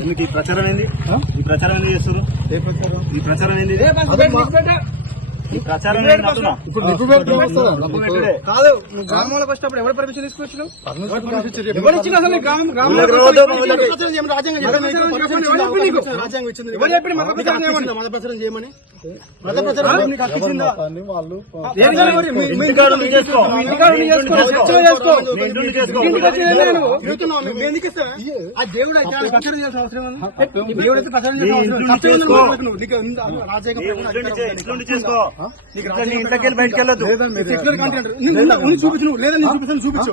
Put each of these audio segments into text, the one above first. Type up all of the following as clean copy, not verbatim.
ఎందుకు ఈ ప్రచారం ఏంది? ఈ ప్రచారం ఎందుకు చేస్తున్నారు? ఈ ప్రచారం ఏంది? ఈ ప్రచారం కాదు. గ్రామంలోకి వచ్చినప్పుడు ఎవరు పర్మిషన్ తీసుకొచ్చినావు? ఎవరు ఇచ్చిన అసలు రాజ్యాంగం ఇచ్చింది. ఎవరు చెప్పి మత ప్రచారం చేయమని? మత ప్రచారం దేవుడు ప్రచారం చేయాల్సిన అవసరం దేవుడైతే ప్రచారం చేసుకో. ఇంట్లోకెళ్ళి బయటకు వెళ్ళదు. చూపించు లేదా చూపిస్తాను చూపించు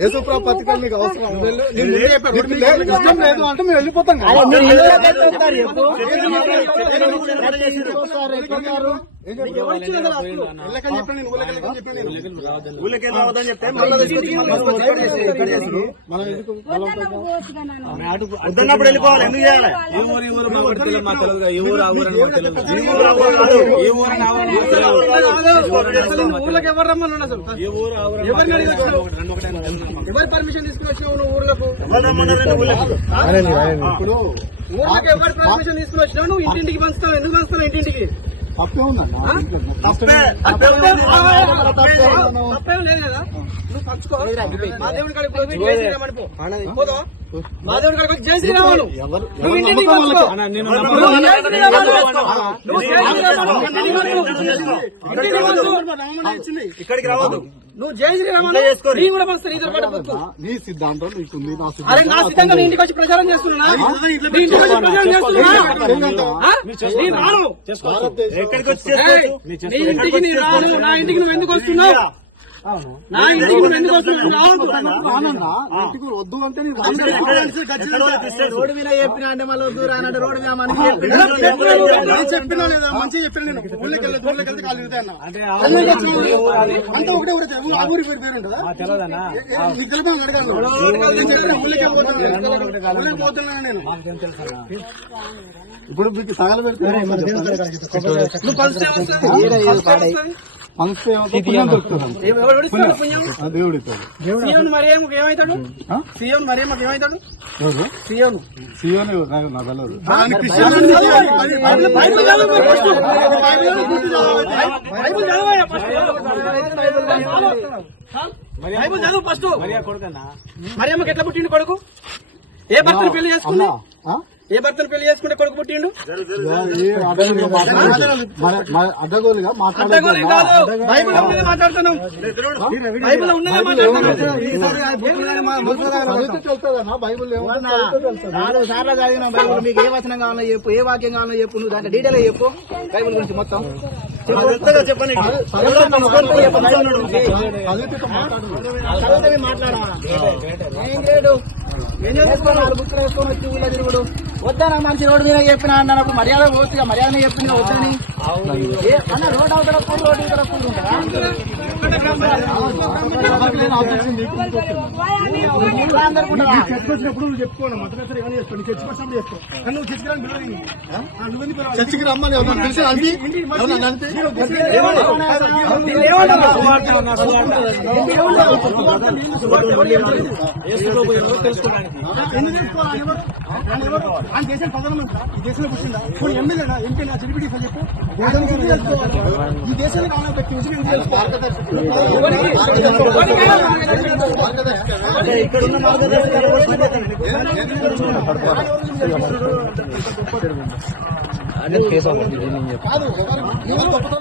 యేసుప్రభు పథకాలు నీకు అవసరం లేదు అంటే మేము వెళ్ళిపోతాం. వద్దన్నప్పుడు వెళ్ళిపోవాలి. ఎందుకు చేయాలి? ఊర్లోకి ఎవరు రమ్మన్నాడు? అసలు ఎవరు పర్మిషన్ తీసుకుని వచ్చినావు నువ్వు ఊర్లకు? ఇప్పుడు ఊర్లకు ఎవరు పర్మిషన్ తీసుకుని వచ్చినావు? నువ్వు ఇంటింటికి పంచుతావు. ఎందుకు పంచుతావు ఇంటింటికి? తప్పేం లేదు కదా. నువ్వు పంచుకో. మా దేవుడి కాడికి జై శ్రీరామ్ అనిపో. మా దేవుడి కాడికి జై శ్రీరామ్. నువ్వు ఇంటింటికి పంచుకో. ఇక్కడికి రావద్దు. నువ్వు జై శ్రీరామ్ నీ కూడా పంచుతాను. ఇద్దరు పాటు పొత్తు. నీ సిద్ధాంతం నీకుంది. అరే నా సిద్ధాంతం నీ ఇంటికి వచ్చి ప్రచారం చేస్తున్నా. ఎక్కడికి వచ్చి నీ ఇంటికి నీ రాను. నా ఇంటికి నువ్వు ఎందుకు వస్తున్నావు? నా ఇంటికి నువ్వు ఎందుకు వస్తున్నావు? వద్దు అంటే రోడ్డు మీద చెప్పినా అంటే మళ్ళీ వద్దు రానంటే రోడ్డు మీద చెప్పినా లేదా మంచిగా చెప్పిన నేను ఊళ్ళకి వెళ్ళి ఊళ్ళకి వెళ్తే కాలు దిగుతాయన్నా. అంతా ఒకటే ఊరి పేరు ఉంటుందా? మీకు తెలిపి అడగాను. ఊళ్ళకి పోతున్నా నేను. ఇప్పుడు మీకు సగలు పెడితే సీఎం మరియమ్మకి ఏమవుతాడు? సీఎం మరియమ్మకి ఏమవుతాడు? సీఎం నాకు తెలియదు. బైబుల్ చదువు ఫస్ట్. మరియమ్మకి ఎట్లా పుట్టిండు కొడుకు? ఏ భర్తను పెళ్లి చేసుకున్నావు? ఏ భర్తను పెళ్లి చేసుకుంటే కొడుకు పుట్టిండు? అడ్డగోలుగా బైబిల్ ఉన్నదే మాట్లాడుతున్నాం. బైబిల్ ఉన్నదే మాట్లాడుతున్నాం. బైబుల్ 4 సార్లు చదివిన బైబిల్. మీకు ఏ వచనం కావాలో చెప్పు, ఏ వాక్యం కావాలో చెప్పు. నువ్వు దాంట్లో డీటెయిల్ గా చెప్పు బైబిల్ గురించి మొత్తం చెప్పండి. మాట్లాడమా? ఏం గ్రేడు? ఏం చేసుకోవాలి? 4 బుక్కులు వేసుకొని వచ్చి ఊళ్ళో తిరుగుడు. వద్దానా మనిషి రోడ్డు మీద చెప్పినా అన్నప్పుడు మర్యాద పోతుగా మర్యాద చెప్పింది వద్దని అన్న. రోడ్ అవుతప్పుడు రోడ్డు ఇతరప్పుడు ఉంటుందా? చర్చ్ వచ్చినప్పుడు నువ్వు చెప్పుకోండి. మత ఏమైనా చేసుకోండి. చర్చ్ వచ్చినప్పుడు చేసుకో. కానీ నువ్వు చర్చికి రమ్మని తెలిసి ఆయన దేశం ప్రధానమంత్రి ఈ దేశంలో పుట్టిందా? కొన్ని ఎమ్మెల్యేనా ఎంపీనా సెలబ్రిటీ చెప్పు. ఈ దేశంలో కావాలి వ్యక్తి విషయం తెలుసుకోవాలి.